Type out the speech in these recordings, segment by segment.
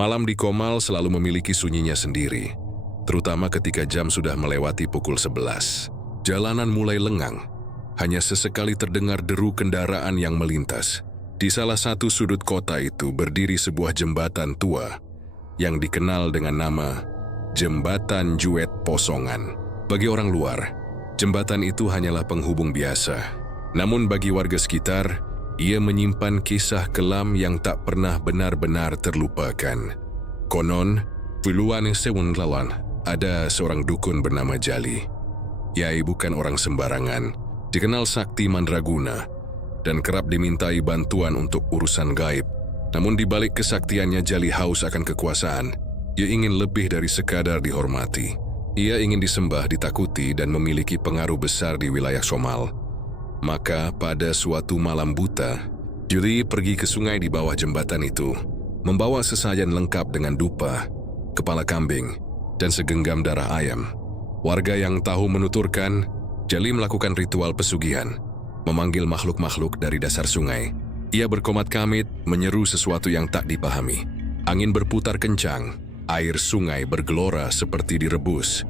Malam di Komal selalu memiliki sunyinya sendiri, terutama ketika jam sudah melewati pukul 11. Jalanan mulai lengang, hanya sesekali terdengar deru kendaraan yang melintas. Di salah satu sudut kota itu berdiri sebuah jembatan tua yang dikenal dengan nama Jembatan Juet Posongan. Bagi orang luar, jembatan itu hanyalah penghubung biasa. Namun bagi warga sekitar, ia menyimpan kisah kelam yang tak pernah benar-benar terlupakan. Konon, puluhan tahun lalu ada seorang dukun bernama Jali. Ia bukan orang sembarangan, dikenal sakti mandraguna, dan kerap dimintai bantuan untuk urusan gaib. Namun di balik kesaktiannya, Jali haus akan kekuasaan. Ia ingin lebih dari sekadar dihormati. Ia ingin disembah, ditakuti, dan memiliki pengaruh besar di wilayah Somal. Maka pada suatu malam buta, Juli pergi ke sungai di bawah jembatan itu, membawa sesajen lengkap dengan dupa, kepala kambing, dan segenggam darah ayam. Warga yang tahu menuturkan, Jali melakukan ritual pesugihan, memanggil makhluk-makhluk dari dasar sungai. Ia berkomat kamit, menyeru sesuatu yang tak dipahami. Angin berputar kencang, air sungai bergelora seperti direbus,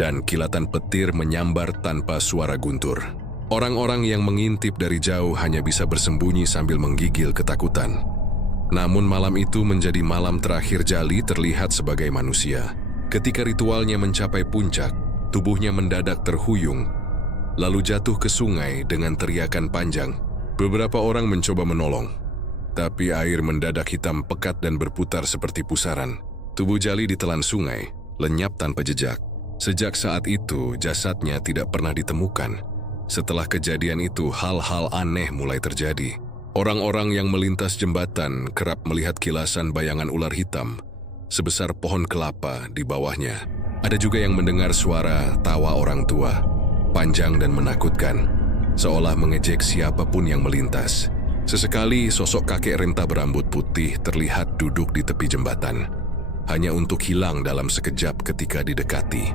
dan kilatan petir menyambar tanpa suara guntur. Orang-orang yang mengintip dari jauh hanya bisa bersembunyi sambil menggigil ketakutan. Namun malam itu menjadi malam terakhir Jali terlihat sebagai manusia. Ketika ritualnya mencapai puncak, tubuhnya mendadak terhuyung, lalu jatuh ke sungai dengan teriakan panjang. Beberapa orang mencoba menolong, tapi air mendadak hitam pekat dan berputar seperti pusaran. Tubuh Jali ditelan sungai, lenyap tanpa jejak. Sejak saat itu, jasadnya tidak pernah ditemukan. Setelah kejadian itu, hal-hal aneh mulai terjadi. Orang-orang yang melintas jembatan kerap melihat kilasan bayangan ular hitam sebesar pohon kelapa di bawahnya. Ada juga yang mendengar suara tawa orang tua, panjang dan menakutkan, seolah mengejek siapapun yang melintas. Sesekali sosok kakek renta berambut putih terlihat duduk di tepi jembatan, hanya untuk hilang dalam sekejap ketika didekati.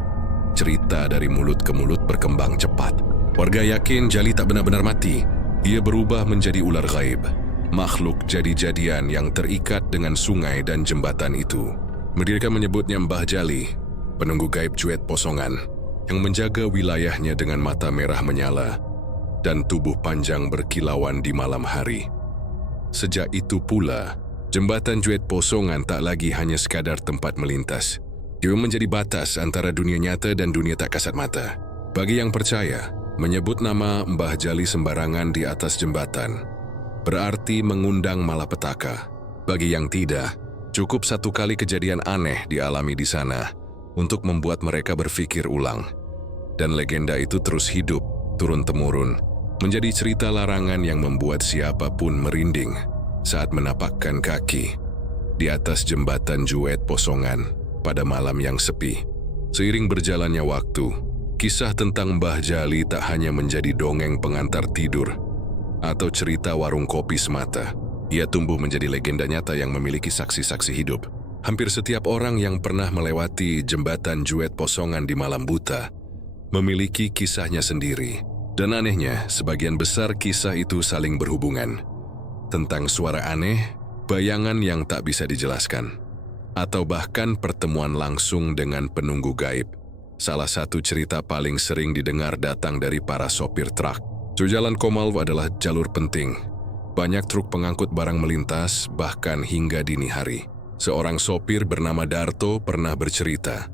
Cerita dari mulut ke mulut berkembang cepat. Warga yakin Jali tak benar-benar mati. Ia berubah menjadi ular gaib, makhluk jadi-jadian yang terikat dengan sungai dan jembatan itu. Mereka menyebutnya Mbah Jali, penunggu gaib Juet Posongan, yang menjaga wilayahnya dengan mata merah menyala dan tubuh panjang berkilauan di malam hari. Sejak itu pula, jembatan Juet Posongan tak lagi hanya sekadar tempat melintas. Dia menjadi batas antara dunia nyata dan dunia tak kasat mata. Bagi yang percaya, menyebut nama Mbah Jali sembarangan di atas jembatan berarti mengundang malapetaka. Bagi yang tidak, cukup satu kali kejadian aneh dialami di sana untuk membuat mereka berpikir ulang. Dan legenda itu terus hidup, turun-temurun, menjadi cerita larangan yang membuat siapapun merinding saat menapakkan kaki di atas jembatan Juet Posongan pada malam yang sepi. Seiring berjalannya waktu, kisah tentang Mbah Jali tak hanya menjadi dongeng pengantar tidur atau cerita warung kopi semata. Ia tumbuh menjadi legenda nyata yang memiliki saksi-saksi hidup. Hampir setiap orang yang pernah melewati jembatan Juet Posongan di malam buta memiliki kisahnya sendiri. Dan anehnya, sebagian besar kisah itu saling berhubungan. Tentang suara aneh, bayangan yang tak bisa dijelaskan, atau bahkan pertemuan langsung dengan penunggu gaib. Salah satu cerita paling sering didengar datang dari para sopir truk. Jalan Komal adalah jalur penting. Banyak truk pengangkut barang melintas, bahkan hingga dini hari. Seorang sopir bernama Darto pernah bercerita,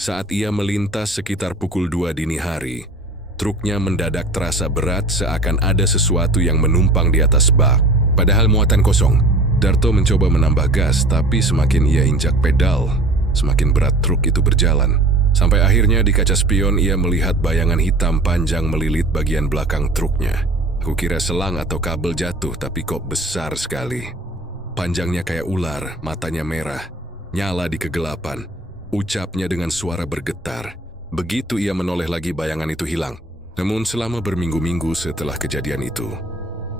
saat ia melintas sekitar pukul 2 dini hari, truknya mendadak terasa berat seakan ada sesuatu yang menumpang di atas bak. Padahal muatan kosong. Darto mencoba menambah gas, tapi semakin ia injak pedal, semakin berat truk itu berjalan. Sampai akhirnya di kaca spion ia melihat bayangan hitam panjang melilit bagian belakang truknya. Aku kira selang atau kabel jatuh, tapi kok besar sekali. Panjangnya kayak ular, matanya merah, nyala di kegelapan. Ucapnya dengan suara bergetar. Begitu ia menoleh lagi, bayangan itu hilang. Namun selama berminggu-minggu setelah kejadian itu,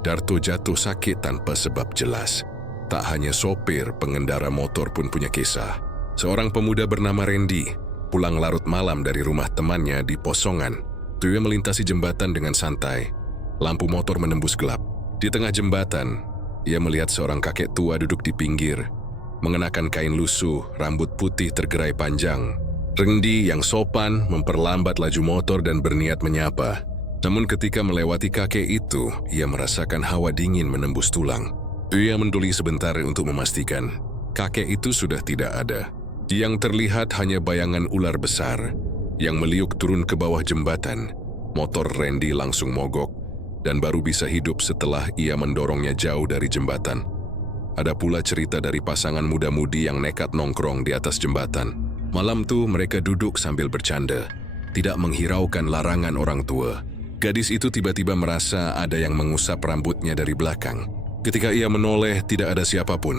Darto jatuh sakit tanpa sebab jelas. Tak hanya sopir, pengendara motor pun punya kisah. Seorang pemuda bernama Randy pulang larut malam dari rumah temannya di Posongan. Dia melintasi jembatan dengan santai. Lampu motor menembus gelap. Di tengah jembatan, ia melihat seorang kakek tua duduk di pinggir, mengenakan kain lusuh, rambut putih tergerai panjang. Rendi yang sopan memperlambat laju motor dan berniat menyapa. Namun ketika melewati kakek itu, ia merasakan hawa dingin menembus tulang. Ia menduli sebentar untuk memastikan kakek itu sudah tidak ada. Yang terlihat hanya bayangan ular besar yang meliuk turun ke bawah jembatan. Motor Randy langsung mogok dan baru bisa hidup setelah ia mendorongnya jauh dari jembatan. Ada pula cerita dari pasangan muda-mudi yang nekat nongkrong di atas jembatan. Malam tuh mereka duduk sambil bercanda, tidak menghiraukan larangan orang tua. Gadis itu tiba-tiba merasa ada yang mengusap rambutnya dari belakang. Ketika ia menoleh, tidak ada siapapun.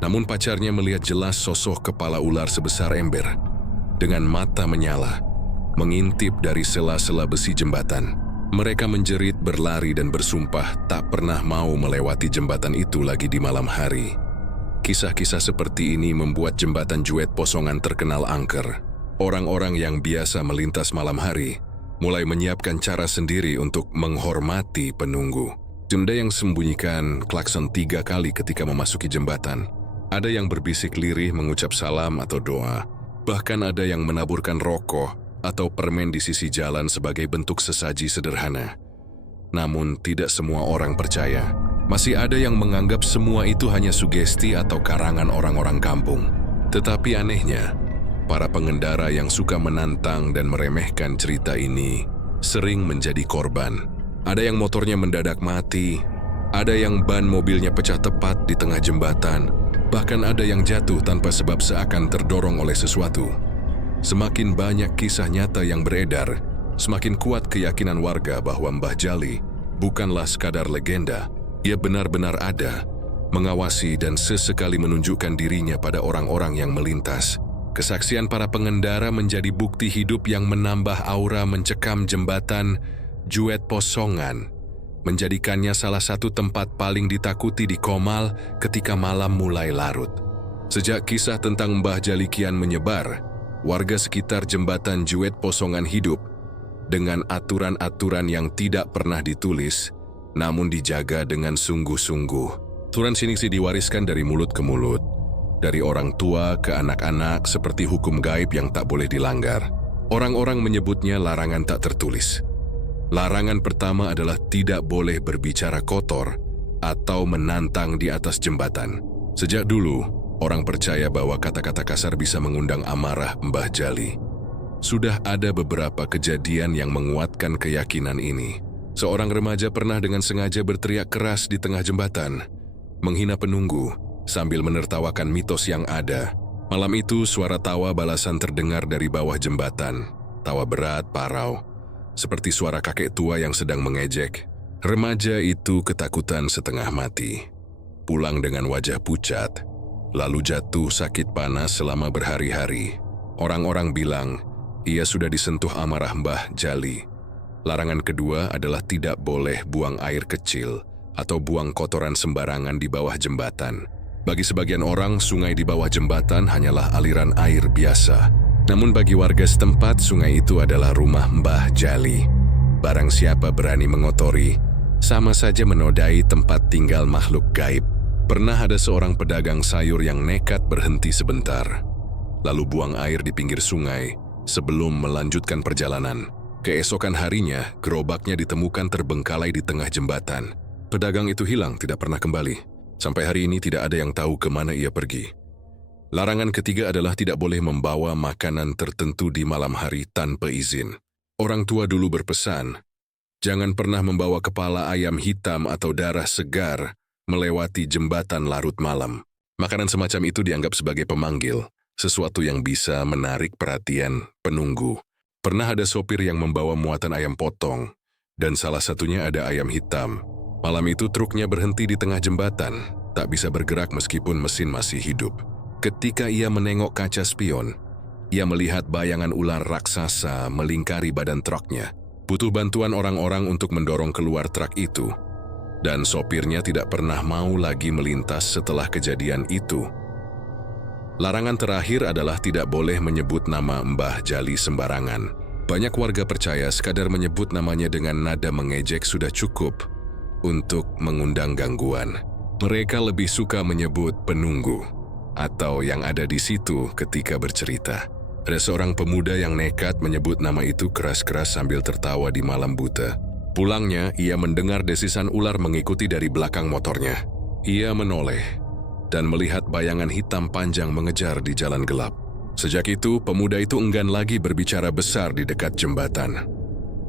Namun pacarnya melihat jelas sosok kepala ular sebesar ember. Dengan mata menyala, mengintip dari sela-sela besi jembatan. Mereka menjerit, berlari dan bersumpah tak pernah mau melewati jembatan itu lagi di malam hari. Kisah-kisah seperti ini membuat jembatan Juet Posongan terkenal angker. Orang-orang yang biasa melintas malam hari mulai menyiapkan cara sendiri untuk menghormati penunggu. Janda yang sembunyikan klakson 3 kali ketika memasuki jembatan. Ada yang berbisik lirih mengucap salam atau doa. Bahkan ada yang menaburkan rokok atau permen di sisi jalan sebagai bentuk sesaji sederhana. Namun tidak semua orang percaya. Masih ada yang menganggap semua itu hanya sugesti atau karangan orang-orang kampung. Tetapi anehnya, para pengendara yang suka menantang dan meremehkan cerita ini sering menjadi korban. Ada yang motornya mendadak mati, ada yang ban mobilnya pecah tepat di tengah jembatan, bahkan ada yang jatuh tanpa sebab seakan terdorong oleh sesuatu. Semakin banyak kisah nyata yang beredar, semakin kuat keyakinan warga bahwa Mbah Jali bukanlah sekadar legenda. Ia benar-benar ada, mengawasi dan sesekali menunjukkan dirinya pada orang-orang yang melintas. Kesaksian para pengendara menjadi bukti hidup yang menambah aura mencekam jembatan Juet Posongan, menjadikannya salah satu tempat paling ditakuti di Komal ketika malam mulai larut. Sejak kisah tentang Mbah Jali kian menyebar, warga sekitar jembatan Juet Posongan hidup dengan aturan-aturan yang tidak pernah ditulis, namun dijaga dengan sungguh-sungguh. Aturan sini diwariskan dari mulut ke mulut, dari orang tua ke anak-anak seperti hukum gaib yang tak boleh dilanggar. Orang-orang menyebutnya larangan tak tertulis. Larangan pertama adalah tidak boleh berbicara kotor atau menantang di atas jembatan. Sejak dulu, orang percaya bahwa kata-kata kasar bisa mengundang amarah Mbah Jali. Sudah ada beberapa kejadian yang menguatkan keyakinan ini. Seorang remaja pernah dengan sengaja berteriak keras di tengah jembatan, menghina penunggu sambil menertawakan mitos yang ada. Malam itu suara tawa balasan terdengar dari bawah jembatan. Tawa berat, parau, seperti suara kakek tua yang sedang mengejek. Remaja itu ketakutan setengah mati. Pulang dengan wajah pucat, lalu jatuh sakit panas selama berhari-hari. Orang-orang bilang ia sudah disentuh amarah Mbah Jali. Larangan kedua adalah tidak boleh buang air kecil atau buang kotoran sembarangan di bawah jembatan. Bagi sebagian orang, sungai di bawah jembatan hanyalah aliran air biasa. Namun bagi warga setempat, sungai itu adalah rumah Mbah Jali. Barang siapa berani mengotori, sama saja menodai tempat tinggal makhluk gaib. Pernah ada seorang pedagang sayur yang nekat berhenti sebentar, lalu buang air di pinggir sungai sebelum melanjutkan perjalanan. Keesokan harinya, gerobaknya ditemukan terbengkalai di tengah jembatan. Pedagang itu hilang, tidak pernah kembali. Sampai hari ini tidak ada yang tahu kemana ia pergi. Larangan ketiga adalah tidak boleh membawa makanan tertentu di malam hari tanpa izin. Orang tua dulu berpesan, jangan pernah membawa kepala ayam hitam atau darah segar melewati jembatan larut malam. Makanan semacam itu dianggap sebagai pemanggil, sesuatu yang bisa menarik perhatian penunggu. Pernah ada sopir yang membawa muatan ayam potong, dan salah satunya ada ayam hitam. Malam itu truknya berhenti di tengah jembatan, tak bisa bergerak meskipun mesin masih hidup. Ketika ia menengok kaca spion, ia melihat bayangan ular raksasa melingkari badan truknya. Butuh bantuan orang-orang untuk mendorong keluar truk itu, dan sopirnya tidak pernah mau lagi melintas setelah kejadian itu. Larangan terakhir adalah tidak boleh menyebut nama Mbah Jali sembarangan. Banyak warga percaya sekadar menyebut namanya dengan nada mengejek sudah cukup untuk mengundang gangguan. Mereka lebih suka menyebut penunggu. atau yang ada di situ ketika bercerita. Ada seorang pemuda yang nekat menyebut nama itu keras-keras sambil tertawa di malam buta. Pulangnya, ia mendengar desisan ular mengikuti dari belakang motornya. Ia menoleh dan melihat bayangan hitam panjang mengejar di jalan gelap. Sejak itu, pemuda itu enggan lagi berbicara besar di dekat jembatan.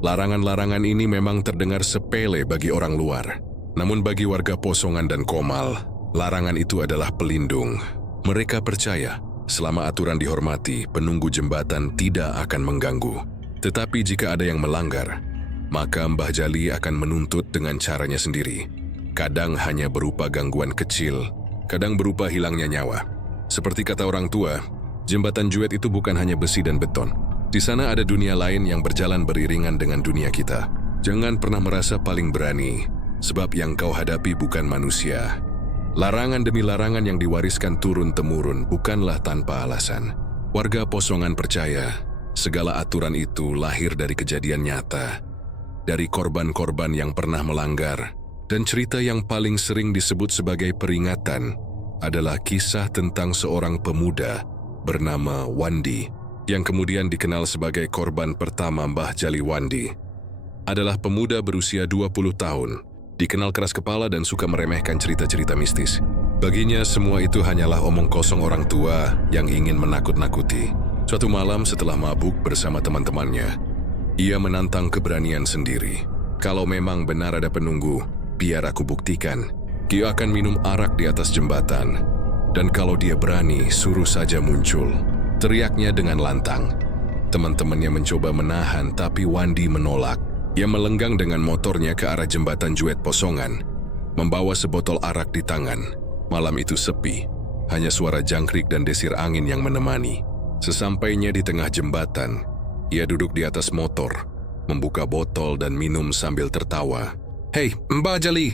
Larangan-larangan ini memang terdengar sepele bagi orang luar. Namun bagi warga Posongan dan Komal, larangan itu adalah pelindung. Mereka percaya, selama aturan dihormati, penunggu jembatan tidak akan mengganggu. Tetapi jika ada yang melanggar, maka Mbah Jali akan menuntut dengan caranya sendiri. Kadang hanya berupa gangguan kecil, kadang berupa hilangnya nyawa. Seperti kata orang tua, jembatan Juet itu bukan hanya besi dan beton. Di sana ada dunia lain yang berjalan beriringan dengan dunia kita. Jangan pernah merasa paling berani, sebab yang kau hadapi bukan manusia. Larangan demi larangan yang diwariskan turun-temurun bukanlah tanpa alasan. Warga Posongan percaya, segala aturan itu lahir dari kejadian nyata, dari korban-korban yang pernah melanggar, dan cerita yang paling sering disebut sebagai peringatan adalah kisah tentang seorang pemuda bernama Wandi, yang kemudian dikenal sebagai korban pertama Mbah Jali. Wandi adalah pemuda berusia 20 tahun, dikenal keras kepala dan suka meremehkan cerita-cerita mistis. Baginya semua itu hanyalah omong kosong orang tua yang ingin menakut-nakuti. Suatu malam setelah mabuk bersama teman-temannya, ia menantang keberanian sendiri. Kalau memang benar ada penunggu, biar aku buktikan. Dia akan minum arak di atas jembatan. Dan kalau dia berani, suruh saja muncul. Teriaknya dengan lantang. Teman-temannya mencoba menahan, tapi Wandi menolak. Ia melenggang dengan motornya ke arah jembatan Juet Posongan, membawa sebotol arak di tangan. Malam itu sepi, hanya suara jangkrik dan desir angin yang menemani. Sesampainya di tengah jembatan, ia duduk di atas motor, membuka botol dan minum sambil tertawa. "Hei, Mbah Jali,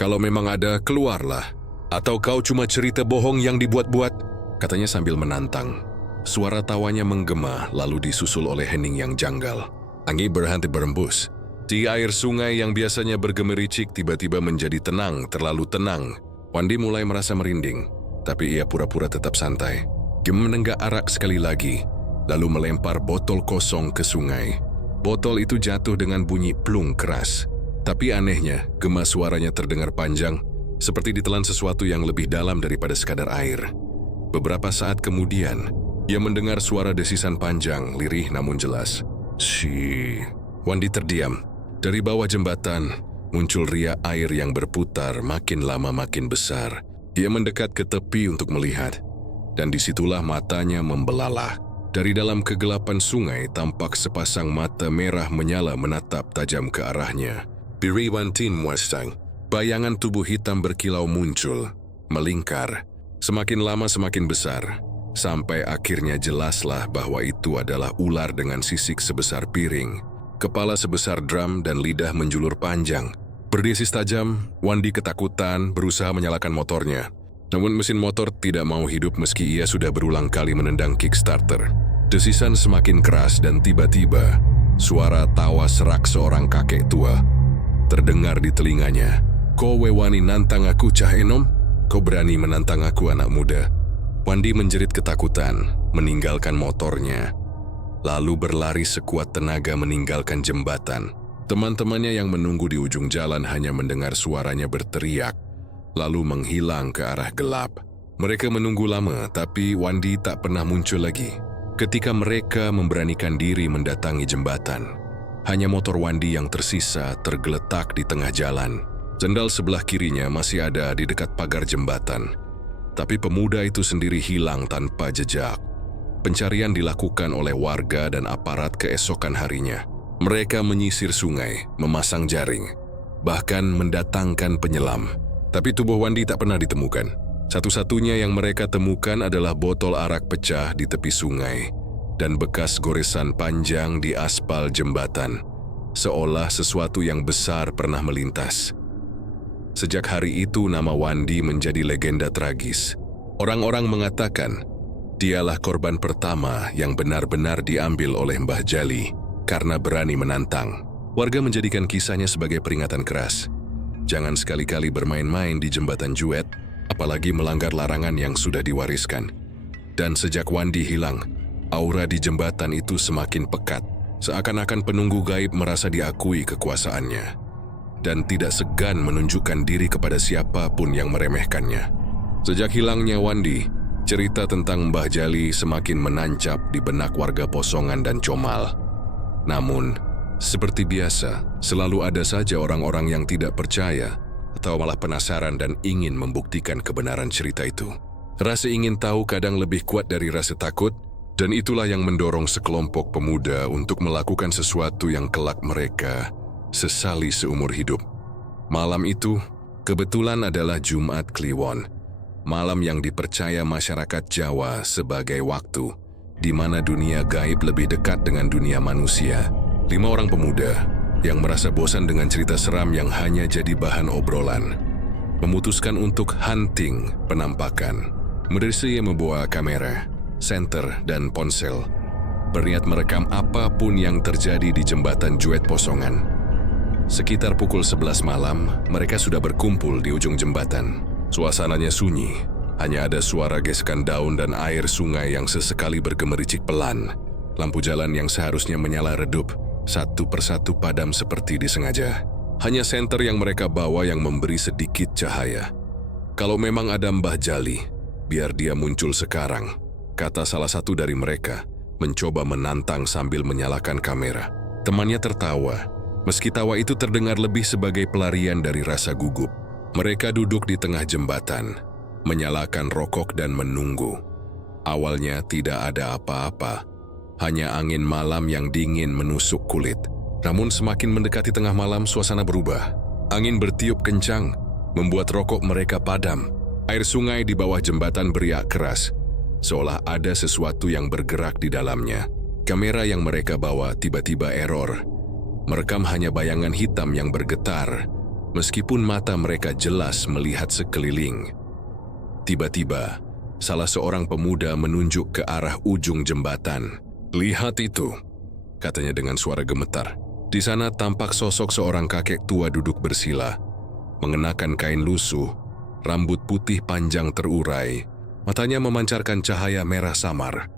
kalau memang ada, keluarlah. Atau kau cuma cerita bohong yang dibuat-buat?" katanya sambil menantang. Suara tawanya menggema, lalu disusul oleh hening yang janggal. Angin berhenti berembus. Di air sungai yang biasanya bergemericik tiba-tiba menjadi tenang, terlalu tenang. Wandi mulai merasa merinding, tapi ia pura-pura tetap santai. Dia menenggak arak sekali lagi, lalu melempar botol kosong ke sungai. Botol itu jatuh dengan bunyi plung keras. Tapi anehnya, gema suaranya terdengar panjang, seperti ditelan sesuatu yang lebih dalam daripada sekadar air. Beberapa saat kemudian, ia mendengar suara desisan panjang, lirih namun jelas. "Shh." Wandi terdiam. Dari bawah jembatan, muncul riak air yang berputar, makin lama makin besar. Ia mendekat ke tepi untuk melihat, dan disitulah matanya membelalak. Dari dalam kegelapan sungai, tampak sepasang mata merah menyala menatap tajam ke arahnya. Biriwantin Muastang. Bayangan tubuh hitam berkilau muncul, melingkar. Semakin lama semakin besar, sampai akhirnya jelaslah bahwa itu adalah ular dengan sisik sebesar piring, kepala sebesar drum dan lidah menjulur panjang. Berdesis tajam, Wandi ketakutan berusaha menyalakan motornya. Namun mesin motor tidak mau hidup meski ia sudah berulang kali menendang kickstarter. Desisan semakin keras dan tiba-tiba, suara tawa serak seorang kakek tua terdengar di telinganya. "Kowe wani nantang aku, cah enom? Kau berani menantang aku, anak muda?" Wandi menjerit ketakutan, meninggalkan motornya, lalu berlari sekuat tenaga meninggalkan jembatan. Teman-temannya yang menunggu di ujung jalan hanya mendengar suaranya berteriak, lalu menghilang ke arah gelap. Mereka menunggu lama, tapi Wandi tak pernah muncul lagi. Ketika mereka memberanikan diri mendatangi jembatan, hanya motor Wandi yang tersisa tergeletak di tengah jalan. Sendal sebelah kirinya masih ada di dekat pagar jembatan. Tapi pemuda itu sendiri hilang tanpa jejak. Pencarian dilakukan oleh warga dan aparat keesokan harinya. Mereka menyisir sungai, memasang jaring, bahkan mendatangkan penyelam. Tapi tubuh Wandi tak pernah ditemukan. Satu-satunya yang mereka temukan adalah botol arak pecah di tepi sungai dan bekas goresan panjang di aspal jembatan, seolah sesuatu yang besar pernah melintas. Sejak hari itu nama Wandi menjadi legenda tragis. Orang-orang mengatakan, dialah korban pertama yang benar-benar diambil oleh Mbah Jali karena berani menantang. Warga menjadikan kisahnya sebagai peringatan keras. Jangan sekali-kali bermain-main di jembatan Juet, apalagi melanggar larangan yang sudah diwariskan. Dan sejak Wandi hilang, aura di jembatan itu semakin pekat, seakan-akan penunggu gaib merasa diakui kekuasaannya, dan tidak segan menunjukkan diri kepada siapapun yang meremehkannya. Sejak hilangnya Wandi, cerita tentang Mbah Jali semakin menancap di benak warga Posongan dan Comal. Namun, seperti biasa, selalu ada saja orang-orang yang tidak percaya atau malah penasaran dan ingin membuktikan kebenaran cerita itu. Rasa ingin tahu kadang lebih kuat dari rasa takut, dan itulah yang mendorong sekelompok pemuda untuk melakukan sesuatu yang kelak mereka sesali seumur hidup. Malam itu kebetulan adalah Jumat Kliwon, malam yang dipercaya masyarakat Jawa sebagai waktu di mana dunia gaib lebih dekat dengan dunia manusia. 5 orang pemuda yang merasa bosan dengan cerita seram yang hanya jadi bahan obrolan memutuskan untuk hunting penampakan. Mereka membawa kamera, senter, dan ponsel, berniat merekam apapun yang terjadi di jembatan Juet Posongan. Sekitar pukul 11 malam, mereka sudah berkumpul di ujung jembatan. Suasananya sunyi, hanya ada suara gesekan daun dan air sungai yang sesekali bergemericik pelan. Lampu jalan yang seharusnya menyala redup, satu persatu padam seperti disengaja. Hanya senter yang mereka bawa yang memberi sedikit cahaya. Kalau memang ada Mbah Jali, biar dia muncul sekarang, kata salah satu dari mereka, mencoba menantang sambil menyalakan kamera. Temannya tertawa, meski tawa itu terdengar lebih sebagai pelarian dari rasa gugup. Mereka duduk di tengah jembatan, menyalakan rokok dan menunggu. Awalnya tidak ada apa-apa, hanya angin malam yang dingin menusuk kulit. Namun semakin mendekati tengah malam, suasana berubah. Angin bertiup kencang, membuat rokok mereka padam. Air sungai di bawah jembatan beriak keras, seolah ada sesuatu yang bergerak di dalamnya. Kamera yang mereka bawa tiba-tiba error, merekam hanya bayangan hitam yang bergetar, meskipun mata mereka jelas melihat sekeliling. Tiba-tiba, salah seorang pemuda menunjuk ke arah ujung jembatan. "Lihat itu," katanya dengan suara gemetar. Di sana tampak sosok seorang kakek tua duduk bersila, mengenakan kain lusuh, rambut putih panjang terurai, matanya memancarkan cahaya merah samar,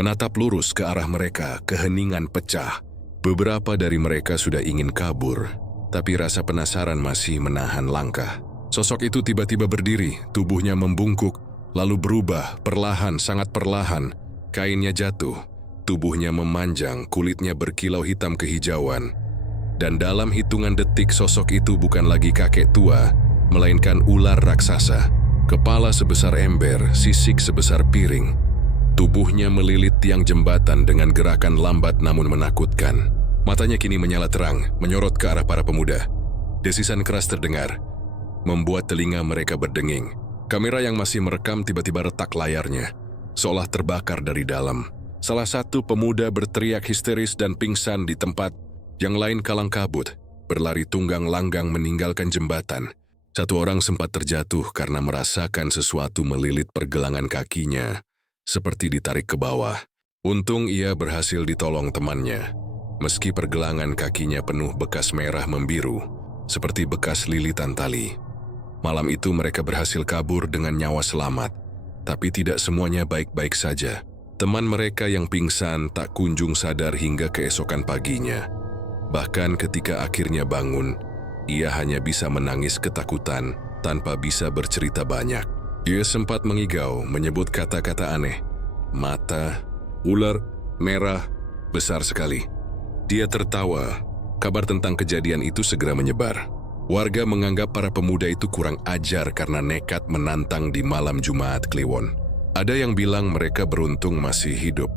menatap lurus ke arah mereka, keheningan pecah. Beberapa dari mereka sudah ingin kabur, tapi rasa penasaran masih menahan langkah. Sosok itu tiba-tiba berdiri, tubuhnya membungkuk, lalu berubah, perlahan, sangat perlahan. Kainnya jatuh, tubuhnya memanjang, kulitnya berkilau hitam kehijauan. Dan dalam hitungan detik sosok itu bukan lagi kakek tua, melainkan ular raksasa. Kepala sebesar ember, sisik sebesar piring. Tubuhnya melilit tiang jembatan dengan gerakan lambat namun menakutkan. Matanya kini menyala terang, menyorot ke arah para pemuda. Desisan keras terdengar, membuat telinga mereka berdenging. Kamera yang masih merekam tiba-tiba retak layarnya, seolah terbakar dari dalam. Salah satu pemuda berteriak histeris dan pingsan di tempat. Yang lain kalang kabut, berlari tunggang langgang meninggalkan jembatan. Satu orang sempat terjatuh karena merasakan sesuatu melilit pergelangan kakinya, seperti ditarik ke bawah. Untung ia berhasil ditolong temannya, meski pergelangan kakinya penuh bekas merah membiru, seperti bekas lilitan tali. Malam itu mereka berhasil kabur dengan nyawa selamat, tapi tidak semuanya baik-baik saja. Teman mereka yang pingsan tak kunjung sadar hingga keesokan paginya. Bahkan ketika akhirnya bangun, ia hanya bisa menangis ketakutan tanpa bisa bercerita banyak. Ia sempat mengigau, menyebut kata-kata aneh. Mata, ular, merah, besar sekali. Dia tertawa. Kabar tentang kejadian itu segera menyebar. Warga menganggap para pemuda itu kurang ajar karena nekat menantang di malam Jumat Kliwon. Ada yang bilang mereka beruntung masih hidup,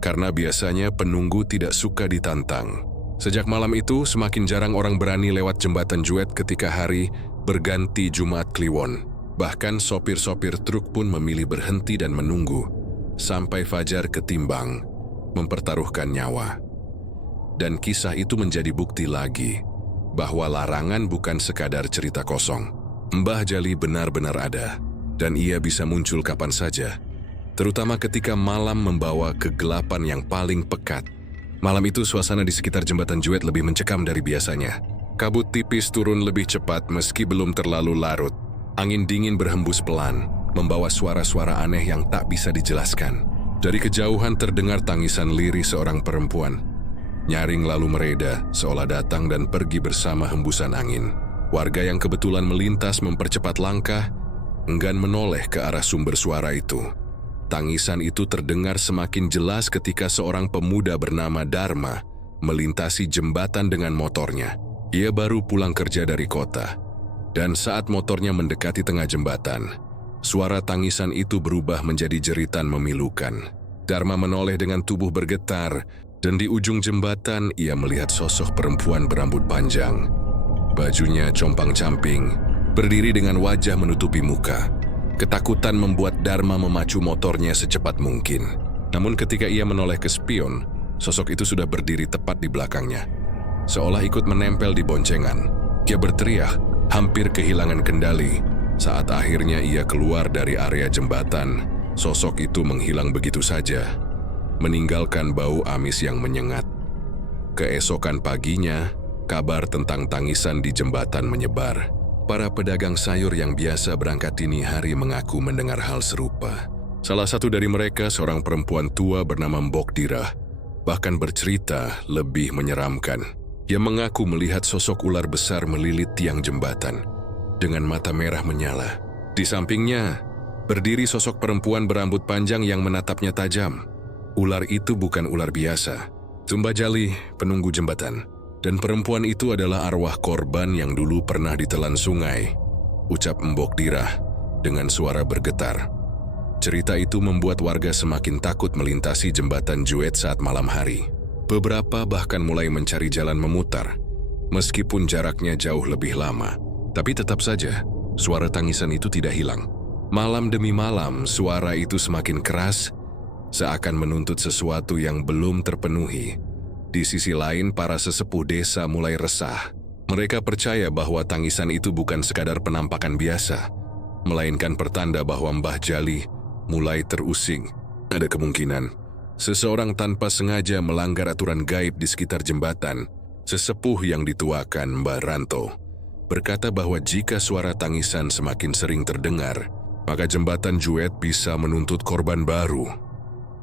karena biasanya penunggu tidak suka ditantang. Sejak malam itu, semakin jarang orang berani lewat jembatan Juet ketika hari berganti Jumat Kliwon. Bahkan sopir-sopir truk pun memilih berhenti dan menunggu sampai fajar ketimbang mempertaruhkan nyawa. Dan kisah itu menjadi bukti lagi bahwa larangan bukan sekadar cerita kosong. Mbah Jali benar-benar ada, dan ia bisa muncul kapan saja, terutama ketika malam membawa kegelapan yang paling pekat. Malam itu suasana di sekitar jembatan Juet lebih mencekam dari biasanya. Kabut tipis turun lebih cepat meski belum terlalu larut. Angin dingin berhembus pelan, membawa suara-suara aneh yang tak bisa dijelaskan. Dari kejauhan terdengar tangisan lirih seorang perempuan. Nyaring lalu mereda, seolah datang dan pergi bersama hembusan angin. Warga yang kebetulan melintas mempercepat langkah, enggan menoleh ke arah sumber suara itu. Tangisan itu terdengar semakin jelas ketika seorang pemuda bernama Dharma melintasi jembatan dengan motornya. Ia baru pulang kerja dari kota, dan saat motornya mendekati tengah jembatan, suara tangisan itu berubah menjadi jeritan memilukan. Dharma menoleh dengan tubuh bergetar, dan di ujung jembatan ia melihat sosok perempuan berambut panjang. Bajunya compang-camping, berdiri dengan wajah menutupi muka. Ketakutan membuat Dharma memacu motornya secepat mungkin. Namun ketika ia menoleh ke spion, sosok itu sudah berdiri tepat di belakangnya. Seolah ikut menempel di boncengan. Ia berteriak, hampir kehilangan kendali. Saat akhirnya ia keluar dari area jembatan, sosok itu menghilang begitu saja, meninggalkan bau amis yang menyengat. Keesokan paginya, kabar tentang tangisan di jembatan menyebar. Para pedagang sayur yang biasa berangkat dini hari mengaku mendengar hal serupa. Salah satu dari mereka, seorang perempuan tua bernama Mbok Dirah, bahkan bercerita lebih menyeramkan. Ia mengaku melihat sosok ular besar melilit tiang jembatan dengan mata merah menyala. Di sampingnya, berdiri sosok perempuan berambut panjang yang menatapnya tajam. Ular itu bukan ular biasa. Tumbajali, penunggu jembatan. Dan perempuan itu adalah arwah korban yang dulu pernah ditelan sungai, ucap Mbok Dirah dengan suara bergetar. Cerita itu membuat warga semakin takut melintasi jembatan Juet saat malam hari. Beberapa bahkan mulai mencari jalan memutar, meskipun jaraknya jauh lebih lama. Tapi tetap saja, suara tangisan itu tidak hilang. Malam demi malam, suara itu semakin keras, seakan menuntut sesuatu yang belum terpenuhi. Di sisi lain, para sesepuh desa mulai resah. Mereka percaya bahwa tangisan itu bukan sekadar penampakan biasa, melainkan pertanda bahwa Mbah Jali mulai terusing. Ada kemungkinan seseorang tanpa sengaja melanggar aturan gaib di sekitar jembatan. Sesepuh yang dituakan, Mbah Ranto, berkata bahwa jika suara tangisan semakin sering terdengar, maka jembatan Juet bisa menuntut korban baru.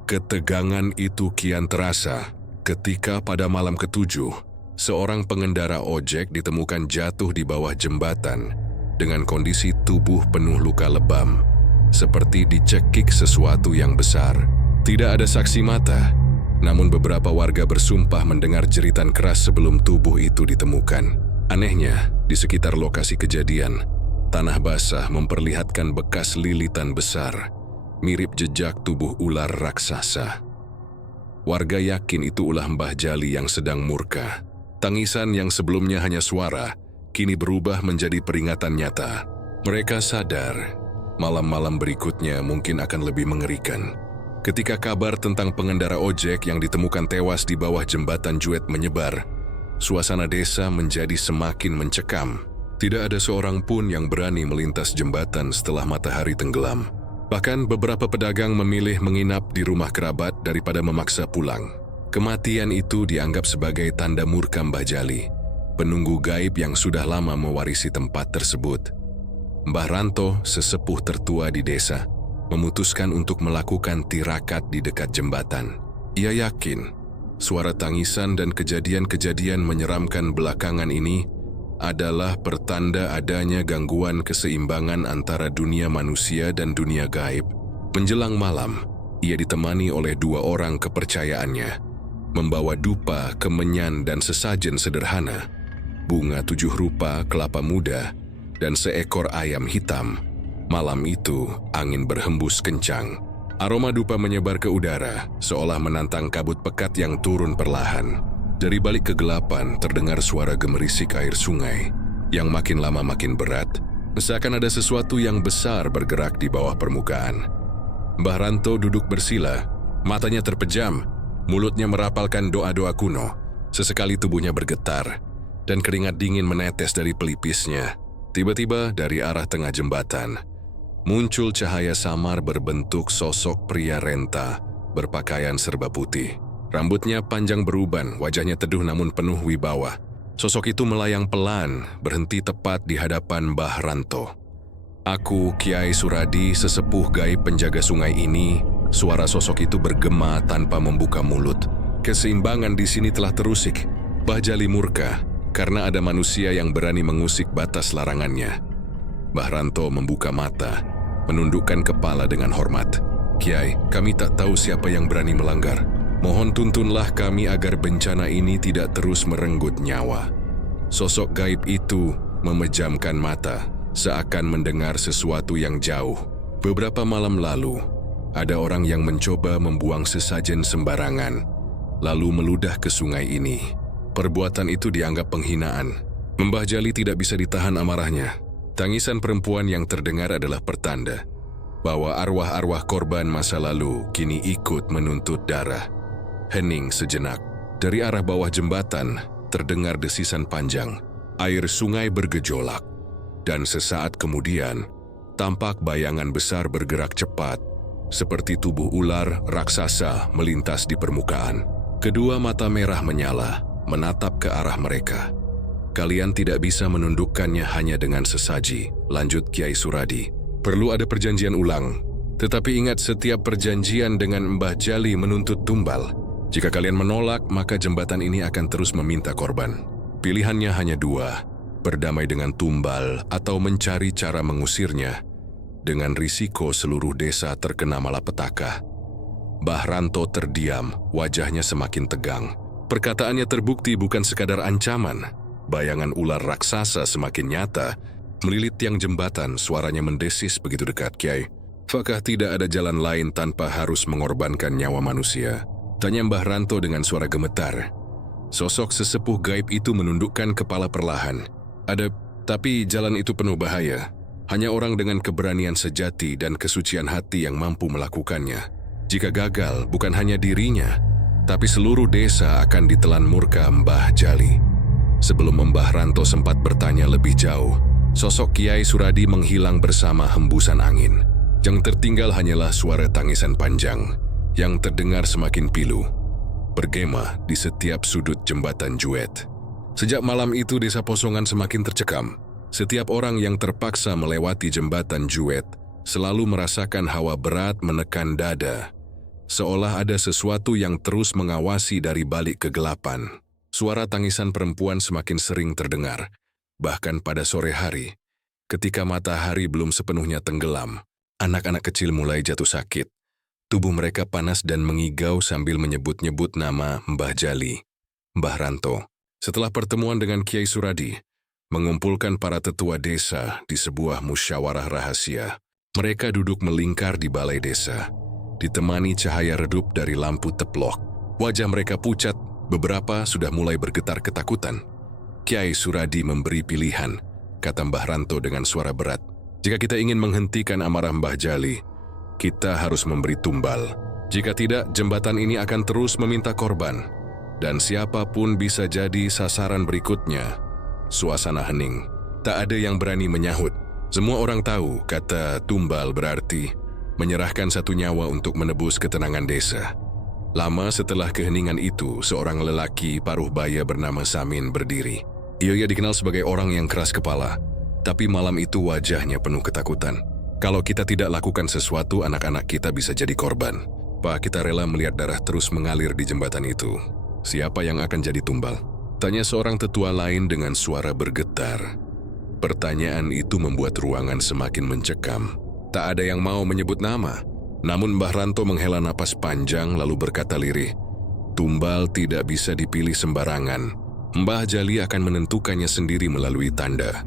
Ketegangan itu kian terasa ketika pada malam ke-7, seorang pengendara ojek ditemukan jatuh di bawah jembatan dengan kondisi tubuh penuh luka lebam, seperti dicekik sesuatu yang besar. Tidak ada saksi mata, namun beberapa warga bersumpah mendengar jeritan keras sebelum tubuh itu ditemukan. Anehnya, di sekitar lokasi kejadian, tanah basah memperlihatkan bekas lilitan besar, mirip jejak tubuh ular raksasa. Warga yakin itu ulah Mbah Jali yang sedang murka. Tangisan yang sebelumnya hanya suara, kini berubah menjadi peringatan nyata. Mereka sadar, malam-malam berikutnya mungkin akan lebih mengerikan. Ketika kabar tentang pengendara ojek yang ditemukan tewas di bawah jembatan Juet menyebar, suasana desa menjadi semakin mencekam. Tidak ada seorang pun yang berani melintas jembatan setelah matahari tenggelam. Bahkan beberapa pedagang memilih menginap di rumah kerabat daripada memaksa pulang. Kematian itu dianggap sebagai tanda murka Mbah Jali, penunggu gaib yang sudah lama mewarisi tempat tersebut. Mbah Ranto, sesepuh tertua di desa, memutuskan untuk melakukan tirakat di dekat jembatan. Ia yakin suara tangisan dan kejadian-kejadian menyeramkan belakangan ini adalah pertanda adanya gangguan keseimbangan antara dunia manusia dan dunia gaib. Menjelang malam, ia ditemani oleh 2 orang kepercayaannya, membawa dupa, kemenyan, dan sesajen sederhana, bunga 7 rupa, kelapa muda, dan seekor ayam hitam. Malam itu, angin berhembus kencang. Aroma dupa menyebar ke udara, seolah menantang kabut pekat yang turun perlahan. Dari balik kegelapan terdengar suara gemerisik air sungai yang makin lama makin berat, seakan ada sesuatu yang besar bergerak di bawah permukaan. Mbah Ranto duduk bersila, matanya terpejam, mulutnya merapalkan doa-doa kuno. Sesekali tubuhnya bergetar, dan keringat dingin menetes dari pelipisnya. Tiba-tiba dari arah tengah jembatan, muncul cahaya samar berbentuk sosok pria renta berpakaian serba putih. Rambutnya panjang beruban, wajahnya teduh namun penuh wibawa. Sosok itu melayang pelan, berhenti tepat di hadapan Mbah Ranto. Aku, Kiai Suradi, sesepuh gaib penjaga sungai ini, suara sosok itu bergema tanpa membuka mulut. Keseimbangan di sini telah terusik. Mbah Jali murka karena ada manusia yang berani mengusik batas larangannya. Mbah Ranto membuka mata, menundukkan kepala dengan hormat. Kiai, kami tak tahu siapa yang berani melanggar. Mohon tuntunlah kami agar bencana ini tidak terus merenggut nyawa. Sosok gaib itu memejamkan mata, seakan mendengar sesuatu yang jauh. Beberapa malam lalu, ada orang yang mencoba membuang sesajen sembarangan, lalu meludah ke sungai ini. Perbuatan itu dianggap penghinaan. Mbah Jali tidak bisa ditahan amarahnya. Tangisan perempuan yang terdengar adalah pertanda bahwa arwah-arwah korban masa lalu kini ikut menuntut darah. Hening sejenak. Dari arah bawah jembatan, terdengar desisan panjang. Air sungai bergejolak. Dan sesaat kemudian, tampak bayangan besar bergerak cepat, seperti tubuh ular raksasa melintas di permukaan. Kedua mata merah menyala, menatap ke arah mereka. Kalian tidak bisa menundukkannya hanya dengan sesaji, lanjut Kiai Suradi. Perlu ada perjanjian ulang. Tetapi ingat, setiap perjanjian dengan Mbah Jali menuntut tumbal. Jika kalian menolak, maka jembatan ini akan terus meminta korban. Pilihannya hanya dua, berdamai dengan tumbal atau mencari cara mengusirnya, dengan risiko seluruh desa terkena malapetaka. Mbah Ranto terdiam, wajahnya semakin tegang. Perkataannya terbukti bukan sekadar ancaman. Bayangan ular raksasa semakin nyata, melilit tiang jembatan, suaranya mendesis begitu dekat. Kiai, apakah tidak ada jalan lain tanpa harus mengorbankan nyawa manusia? Tanya Mbah Ranto dengan suara gemetar. Sosok sesepuh gaib itu menundukkan kepala perlahan. Ada, tapi jalan itu penuh bahaya. Hanya orang dengan keberanian sejati dan kesucian hati yang mampu melakukannya. Jika gagal, bukan hanya dirinya, tapi seluruh desa akan ditelan murka Mbah Jali. Sebelum Mbah Ranto sempat bertanya lebih jauh, sosok Kiai Suradi menghilang bersama hembusan angin. Yang tertinggal hanyalah suara tangisan panjang, yang terdengar semakin pilu, bergema di setiap sudut jembatan Juet. Sejak malam itu desa Posongan semakin tercekam. Setiap orang yang terpaksa melewati jembatan Juet selalu merasakan hawa berat menekan dada, seolah ada sesuatu yang terus mengawasi dari balik kegelapan. Suara tangisan perempuan semakin sering terdengar, bahkan pada sore hari, ketika matahari belum sepenuhnya tenggelam. Anak-anak kecil mulai jatuh sakit. Tubuh mereka panas dan mengigau sambil menyebut-nyebut nama Mbah Jali. Mbah Ranto, setelah pertemuan dengan Kiai Suradi, mengumpulkan para tetua desa di sebuah musyawarah rahasia. Mereka duduk melingkar di balai desa, ditemani cahaya redup dari lampu teplok. Wajah mereka pucat, beberapa sudah mulai bergetar ketakutan. Kiai Suradi memberi pilihan, kata Mbah Ranto dengan suara berat. Jika kita ingin menghentikan amarah Mbah Jali, kita harus memberi tumbal. Jika tidak, jembatan ini akan terus meminta korban. Dan siapapun bisa jadi sasaran berikutnya. Suasana hening. Tak ada yang berani menyahut. Semua orang tahu kata tumbal berarti menyerahkan satu nyawa untuk menebus ketenangan desa. Lama setelah keheningan itu, seorang lelaki paruh baya bernama Samin berdiri. Ia dikenal sebagai orang yang keras kepala, tapi malam itu wajahnya penuh ketakutan. Kalau kita tidak lakukan sesuatu, anak-anak kita bisa jadi korban. Pak, kita rela melihat darah terus mengalir di jembatan itu. Siapa yang akan jadi tumbal? Tanya seorang tetua lain dengan suara bergetar. Pertanyaan itu membuat ruangan semakin mencekam. Tak ada yang mau menyebut nama. Namun Mbah Ranto menghela napas panjang lalu berkata lirih, tumbal tidak bisa dipilih sembarangan. Mbah Jali akan menentukannya sendiri melalui tanda.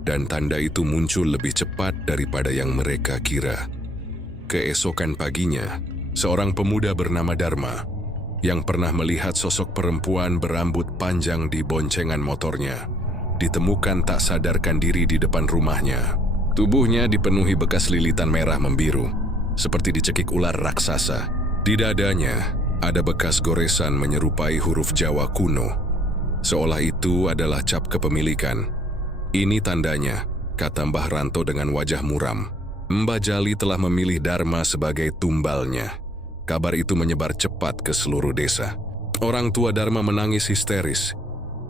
Dan tanda itu muncul lebih cepat daripada yang mereka kira. Keesokan paginya, seorang pemuda bernama Dharma, yang pernah melihat sosok perempuan berambut panjang di boncengan motornya, ditemukan tak sadarkan diri di depan rumahnya. Tubuhnya dipenuhi bekas lilitan merah membiru, seperti dicekik ular raksasa. Di dadanya ada bekas goresan menyerupai huruf Jawa kuno, seolah itu adalah cap kepemilikan. Ini tandanya, kata Mbah Ranto dengan wajah muram. Mbah Jali telah memilih Dharma sebagai tumbalnya. Kabar itu menyebar cepat ke seluruh desa. Orang tua Dharma menangis histeris,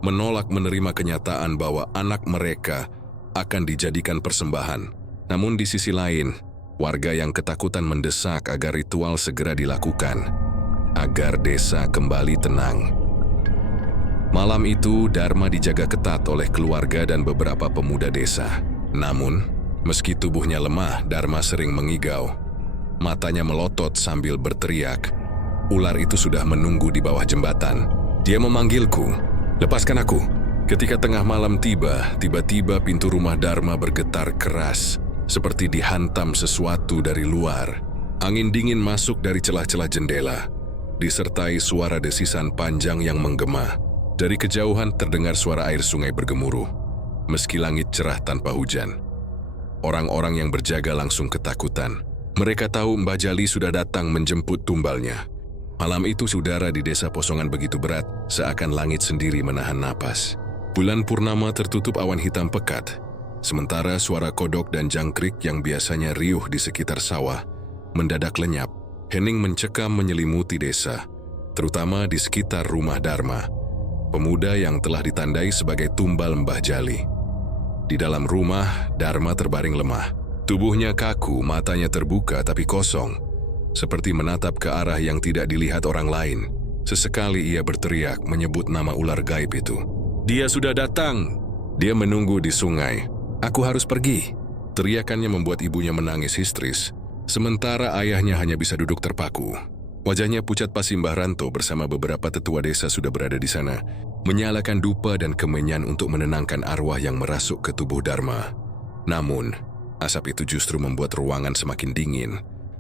menolak menerima kenyataan bahwa anak mereka akan dijadikan persembahan. Namun di sisi lain, warga yang ketakutan mendesak agar ritual segera dilakukan, agar desa kembali tenang. Malam itu, Dharma dijaga ketat oleh keluarga dan beberapa pemuda desa. Namun, meski tubuhnya lemah, Dharma sering mengigau. Matanya melotot sambil berteriak. Ular itu sudah menunggu di bawah jembatan. Dia memanggilku, "Lepaskan aku." Ketika tengah malam tiba-tiba pintu rumah Dharma bergetar keras, seperti dihantam sesuatu dari luar. Angin dingin masuk dari celah-celah jendela, disertai suara desisan panjang yang menggema. Dari kejauhan terdengar suara air sungai bergemuruh, meski langit cerah tanpa hujan. Orang-orang yang berjaga langsung ketakutan. Mereka tahu Mbah Jali sudah datang menjemput tumbalnya. Malam itu udara di desa Posongan begitu berat, seakan langit sendiri menahan napas. Bulan purnama tertutup awan hitam pekat, sementara suara kodok dan jangkrik yang biasanya riuh di sekitar sawah mendadak lenyap. Hening mencekam menyelimuti desa, terutama di sekitar rumah Dharma, pemuda yang telah ditandai sebagai tumbal Mbah Jali. Di dalam rumah, Dharma terbaring lemah. Tubuhnya kaku, matanya terbuka tapi kosong, seperti menatap ke arah yang tidak dilihat orang lain. Sesekali ia berteriak menyebut nama ular gaib itu. "Dia sudah datang!" Dia menunggu di sungai. "Aku harus pergi!" Teriakannya membuat ibunya menangis histeris, sementara ayahnya hanya bisa duduk terpaku. Wajahnya pucat pasi. Mbah Ranto bersama beberapa tetua desa sudah berada di sana, menyalakan dupa dan kemenyan untuk menenangkan arwah yang merasuk ke tubuh Dharma. Namun, asap itu justru membuat ruangan semakin dingin,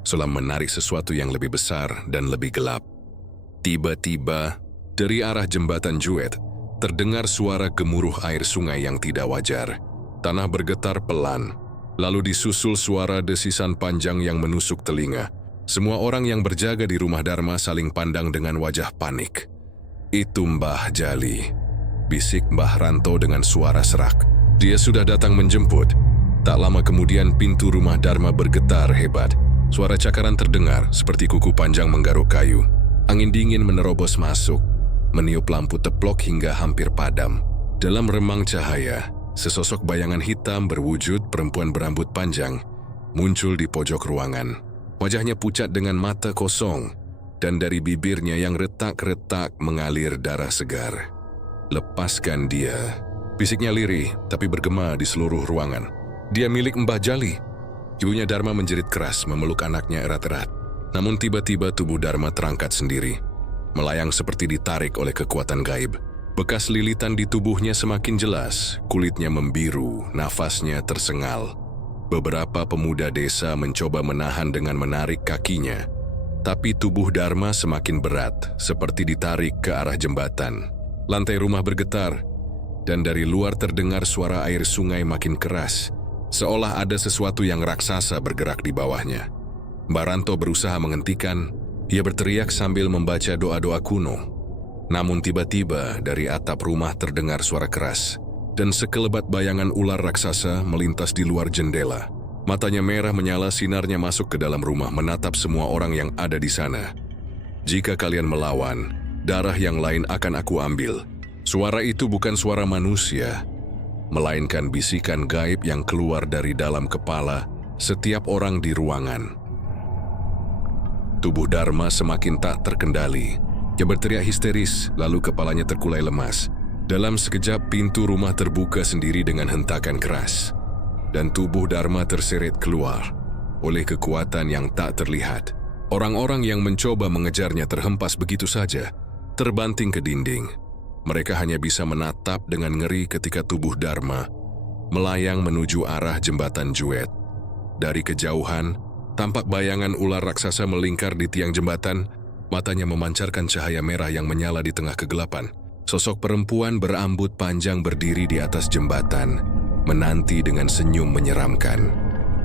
seolah menarik sesuatu yang lebih besar dan lebih gelap. Tiba-tiba, dari arah jembatan Juet, terdengar suara gemuruh air sungai yang tidak wajar. Tanah bergetar pelan, lalu disusul suara desisan panjang yang menusuk telinga. Semua orang yang berjaga di rumah Dharma saling pandang dengan wajah panik. "Itu Mbah Jali," bisik Mbah Ranto dengan suara serak. "Dia sudah datang menjemput." Tak lama kemudian pintu rumah Dharma bergetar hebat. Suara cakaran terdengar seperti kuku panjang menggaruk kayu. Angin dingin menerobos masuk, meniup lampu teplok hingga hampir padam. Dalam remang cahaya, sesosok bayangan hitam berwujud perempuan berambut panjang muncul di pojok ruangan. Wajahnya pucat dengan mata kosong, dan dari bibirnya yang retak-retak mengalir darah segar. "Lepaskan dia," bisiknya lirih tapi bergema di seluruh ruangan. "Dia milik Mbah Jali." Ibunya Dharma menjerit keras memeluk anaknya erat-erat. Namun tiba-tiba tubuh Dharma terangkat sendiri, melayang seperti ditarik oleh kekuatan gaib. Bekas lilitan di tubuhnya semakin jelas, kulitnya membiru, nafasnya tersengal. Beberapa pemuda desa mencoba menahan dengan menarik kakinya, tapi tubuh Dharma semakin berat, seperti ditarik ke arah jembatan. Lantai rumah bergetar, dan dari luar terdengar suara air sungai makin keras, seolah ada sesuatu yang raksasa bergerak di bawahnya. Mbah Ranto berusaha menghentikan. Ia berteriak sambil membaca doa-doa kuno. Namun tiba-tiba dari atap rumah terdengar suara keras, dan sekelebat bayangan ular raksasa melintas di luar jendela. Matanya merah menyala, sinarnya masuk ke dalam rumah menatap semua orang yang ada di sana. "Jika kalian melawan, darah yang lain akan aku ambil." Suara itu bukan suara manusia, melainkan bisikan gaib yang keluar dari dalam kepala setiap orang di ruangan. Tubuh Dharma semakin tak terkendali. Dia berteriak histeris, lalu kepalanya terkulai lemas. Dalam sekejap pintu rumah terbuka sendiri dengan hentakan keras, dan tubuh Dharma terseret keluar oleh kekuatan yang tak terlihat. Orang-orang yang mencoba mengejarnya terhempas begitu saja, terbanting ke dinding. Mereka hanya bisa menatap dengan ngeri ketika tubuh Dharma melayang menuju arah jembatan Juet. Dari kejauhan, tampak bayangan ular raksasa melingkar di tiang jembatan. Matanya memancarkan cahaya merah yang menyala di tengah kegelapan. Sosok perempuan berambut panjang berdiri di atas jembatan, menanti dengan senyum menyeramkan.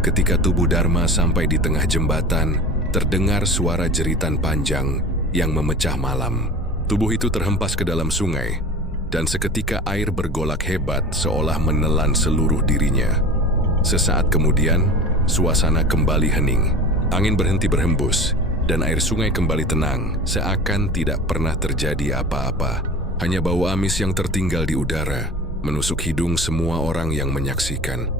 Ketika tubuh Dharma sampai di tengah jembatan, terdengar suara jeritan panjang yang memecah malam. Tubuh itu terhempas ke dalam sungai, dan seketika air bergolak hebat seolah menelan seluruh dirinya. Sesaat kemudian, suasana kembali hening. Angin berhenti berhembus, dan air sungai kembali tenang, seakan tidak pernah terjadi apa-apa. Hanya bau amis yang tertinggal di udara, menusuk hidung semua orang yang menyaksikan.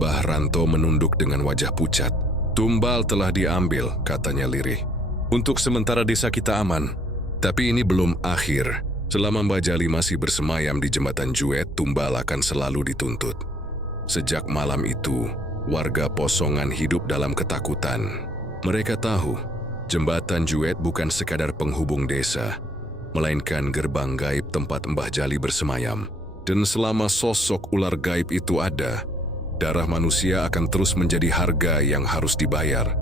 Mbah Ranto menunduk dengan wajah pucat. "Tumbal telah diambil," katanya lirih. "Untuk sementara desa kita aman. Tapi ini belum akhir. Selama Mbah Jali masih bersemayam di Jembatan Juet, Tumbal akan selalu dituntut." Sejak malam itu, warga Posongan hidup dalam ketakutan. Mereka tahu, Jembatan Juet bukan sekadar penghubung desa, melainkan gerbang gaib tempat Mbah Jali bersemayam. Dan selama sosok ular gaib itu ada, darah manusia akan terus menjadi harga yang harus dibayar.